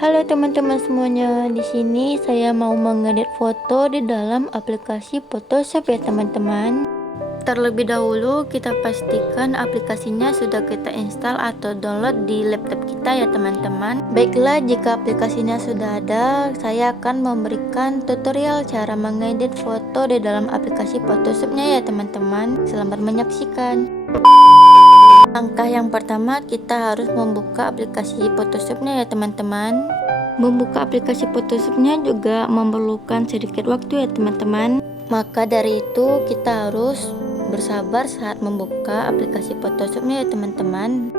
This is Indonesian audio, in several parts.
Halo teman-teman semuanya, di sini saya mau mengedit foto di dalam aplikasi Photoshop ya teman-teman. Terlebih dahulu kita pastikan aplikasinya sudah kita install atau download di laptop kita ya teman-teman. Baiklah, jika aplikasinya sudah ada, saya akan memberikan tutorial cara mengedit foto di dalam aplikasi Photoshopnya ya teman-teman. Selamat menyaksikan. Langkah yang pertama, kita harus membuka aplikasi Photoshopnya ya teman-teman. Membuka aplikasi Photoshopnya juga memerlukan sedikit waktu ya teman-teman. Maka dari itu kita harus bersabar saat membuka aplikasi Photoshopnya ya teman-teman.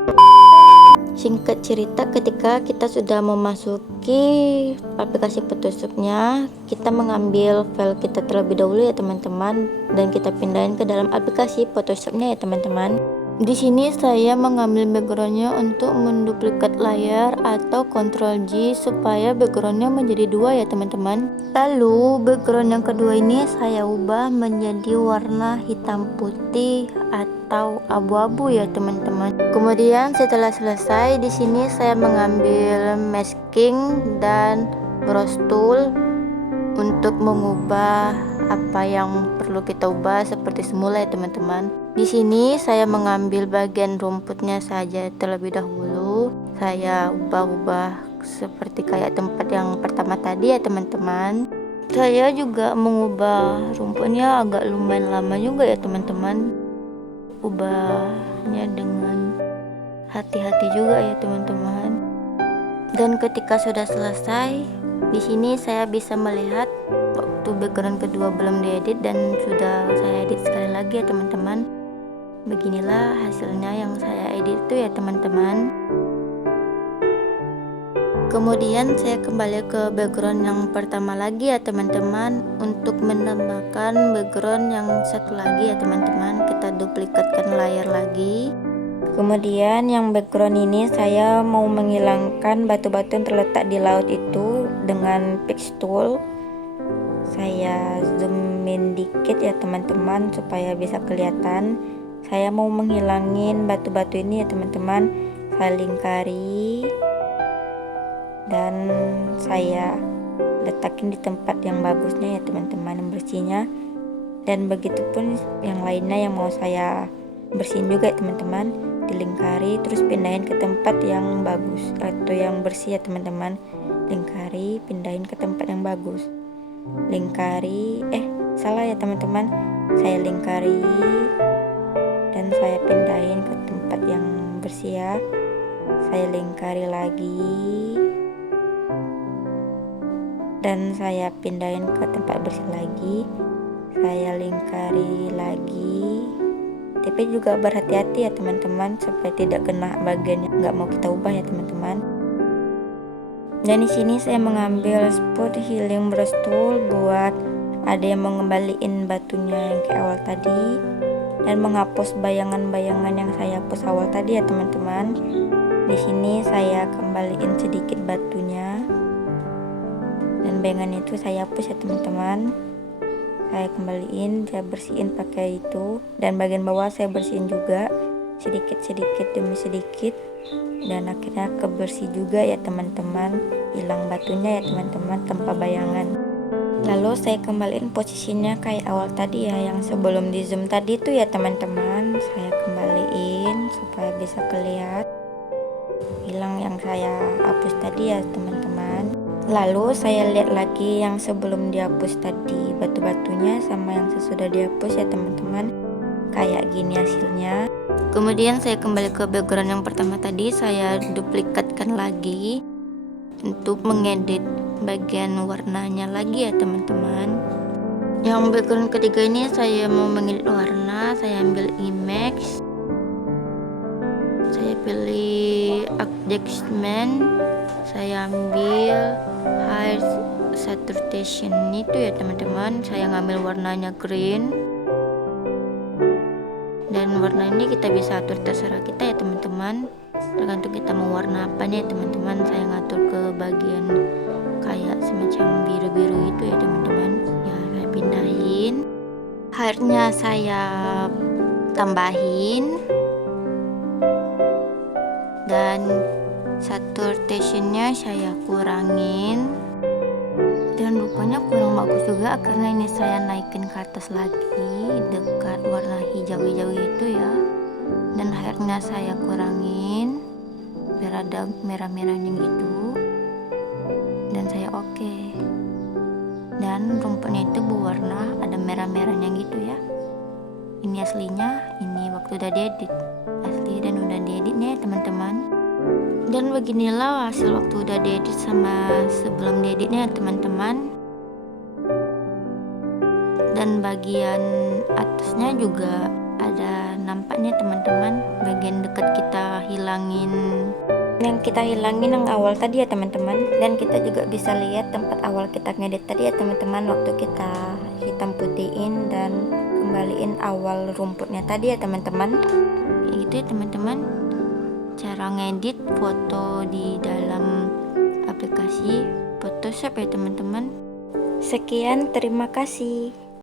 Singkat cerita, ketika kita sudah memasuki aplikasi Photoshopnya, kita mengambil file kita terlebih dahulu ya teman-teman, dan kita pindahin ke dalam aplikasi Photoshopnya ya teman-teman. Di sini saya mengambil backgroundnya untuk menduplikat layar atau Ctrl J supaya backgroundnya menjadi dua ya teman-teman. Lalu background yang kedua ini saya ubah menjadi warna hitam putih atau abu-abu ya teman-teman. Kemudian setelah selesai, di sini saya mengambil masking dan brush tool untuk mengubah apa yang perlu kita ubah seperti semula ya teman-teman. Di sini saya mengambil bagian rumputnya saja terlebih dahulu. Saya ubah-ubah seperti kayak tempat yang pertama tadi ya teman-teman. Saya juga mengubah rumputnya agak lumayan lama juga ya teman-teman. Ubahnya dengan hati-hati juga ya teman-teman. Dan ketika sudah selesai, di sini saya bisa melihat waktu background kedua belum diedit dan sudah saya edit sekali lagi ya teman-teman. Beginilah hasilnya yang saya edit itu ya teman-teman. Kemudian saya kembali ke background yang pertama lagi ya teman-teman. Untuk menambahkan background yang satu lagi ya teman-teman, kita duplikatkan layar lagi. Kemudian yang background ini saya mau menghilangkan batu-batu yang terletak di laut itu dengan pix tool. Saya zoom in dikit ya teman-teman supaya bisa kelihatan. Saya mau menghilangin batu-batu ini ya teman-teman. Saya lingkari dan saya letakin di tempat yang bagusnya ya teman-teman, yang bersihnya. Dan begitupun yang lainnya yang mau saya bersihin juga ya teman-teman. Dilingkari terus pindahin ke tempat yang bagus atau yang bersih ya teman-teman. Lingkari, pindahin ke tempat yang bagus. Lingkari, salah ya teman-teman. Saya lingkari dan saya pindahin ke tempat yang bersih ya. Saya lingkari lagi dan saya pindahin ke tempat bersih lagi. Saya lingkari lagi, tapi juga berhati-hati ya teman-teman supaya tidak kena bagian yang nggak mau kita ubah ya teman-teman. Dan di sini saya mengambil spot healing brush tool buat ada yang mengembaliin batunya yang kayak awal tadi dan menghapus bayangan-bayangan yang saya hapus awal tadi ya teman-teman. Di sini saya kembaliin sedikit batunya dan bayangan itu saya hapus ya teman-teman. Saya kembaliin, saya bersihin pakai itu, dan bagian bawah saya bersihin juga sedikit-sedikit demi sedikit, dan akhirnya kebersih juga ya teman-teman, hilang batunya ya teman-teman tanpa bayangan. Lalu saya kembaliin posisinya kayak awal tadi ya, yang sebelum di zoom tadi tuh ya teman-teman. Saya kembaliin supaya bisa kelihatan hilang yang saya hapus tadi ya teman-teman. Lalu saya lihat lagi yang sebelum dihapus tadi batu-batunya sama yang sesudah dihapus ya teman-teman, kayak gini hasilnya. Kemudian saya kembali ke background yang pertama tadi, saya duplikatkan lagi untuk mengedit bagian warnanya lagi ya teman-teman. Yang background ketiga ini saya mau mengedit warna, saya ambil image, saya pilih adjustment, saya ambil high saturation itu ya teman-teman. Saya ngambil warnanya green, dan warna ini kita bisa atur terserah kita ya teman-teman, tergantung kita mau warna apanya ya teman-teman. Saya ngatur ke bagian kayak semacam biru-biru itu ya teman-teman. Ya, saya pindahin, height-nya saya tambahin, dan saturationnya saya kurangin, dan rupanya kurang bagus juga karena ini saya naikin ke atas lagi dekat warna hijau-hijau itu ya, dan akhirnya saya kurangin biar ada merah-merahnya gitu, dan saya oke. Dan rumputnya itu berwarna ada merah-merahnya gitu ya. Ini aslinya, ini waktu udah diedit asli dan udah dieditnya ya teman-teman. Dan beginilah hasil waktu udah diedit sama sebelum dieditnya ya teman-teman. Dan bagian atasnya juga ada nampaknya teman-teman, bagian dekat kita hilangin yang awal tadi ya teman-teman. Dan kita juga bisa lihat tempat awal kita ngedit tadi ya teman-teman, waktu kita hitam putihin dan kembaliin awal rumputnya tadi ya teman-teman. Kayak gitu ya teman-teman cara ngedit foto di dalam aplikasi Photoshop ya teman-teman. Sekian, terima kasih.